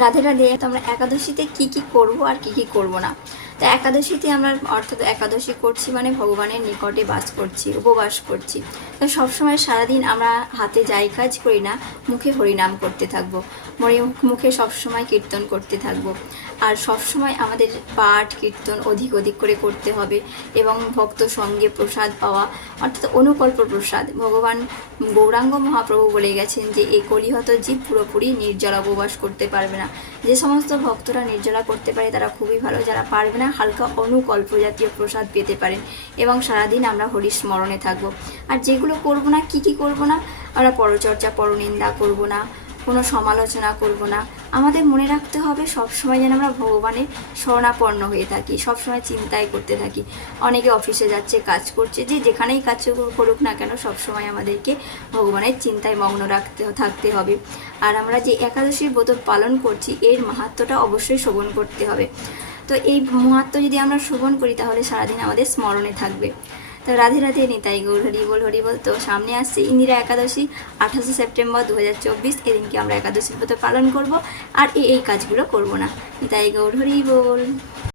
রাধে রাধে। তো আমরা একাদশীতে কি কি করব আর কি কি করব না। তো একাদশীতে আমরা অর্থাৎ একাদশী করছি মানে ভগবানের নিকটে বাস করছি, উপবাস করছি। তো সবসময় সারাদিন আমরা হাতে যাই কাজ করি না, মুখে হরিনাম করতে থাকবো, মুখে সবসময় কীর্তন করতে থাকবো। আর সবসময় আমাদের পাঠ কীর্তন অধিক অধিক করে করতে হবে এবং ভক্ত সঙ্গে প্রসাদ পাওয়া অর্থাৎ অনুকল্প প্রসাদ। ভগবান গৌরাঙ্গ মহাপ্রভু বলে গেছেন যে এই কলিহত জীব পুরোপুরি নির্জলা উপবাস করতে পারবে না। যে সমস্ত ভক্তরা নির্জলা করতে পারে তারা খুবই ভালো, যারা পারবে না হালকা অনুকল্প জাতীয় প্রসাদ পেতে পারেন এবং সারাদিন আমরা হরি স্মরণে থাকবো। আর যেগুলো করব না, কি কি করব না, আমরা পরচর্চা পরনিন্দা করব না, কোনো সমালোচনা করব না। আমাদের মনে রাখতে হবে সবসময় যেন আমরা ভগবানের শরণাপন্ন হয়ে থাকি, সবসময় চিন্তায় করতে থাকি। অনেকে অফিসে যাচ্ছে, কাজ করছে, যে যেখানেই কাজ করুক না কেন সবসময় আমাদেরকে ভগবানের চিন্তায় মগ্ন থাকতে হবে। আর আমরা যে একাদশীর ব্রত পালন করছি এর মাহাত্ম্যটা অবশ্যই শ্রবণ করতে হবে। তো এই মাহাত্ম্য যদি আমরা শ্রবণ করি তাহলে সারাদিন আমাদের স্মরণে থাকবে। তো রাধে রাধে, নিতাই গৌর হরি বল। তো সামনে আসছে ইন্দিরা একাদশী 28শে সেপ্টেম্বর 2024। এদিনকে আমরা একাদশীর ব্রত পালন করব আর এই কাজগুলো করব না। নিতাই গৌর হরি বল।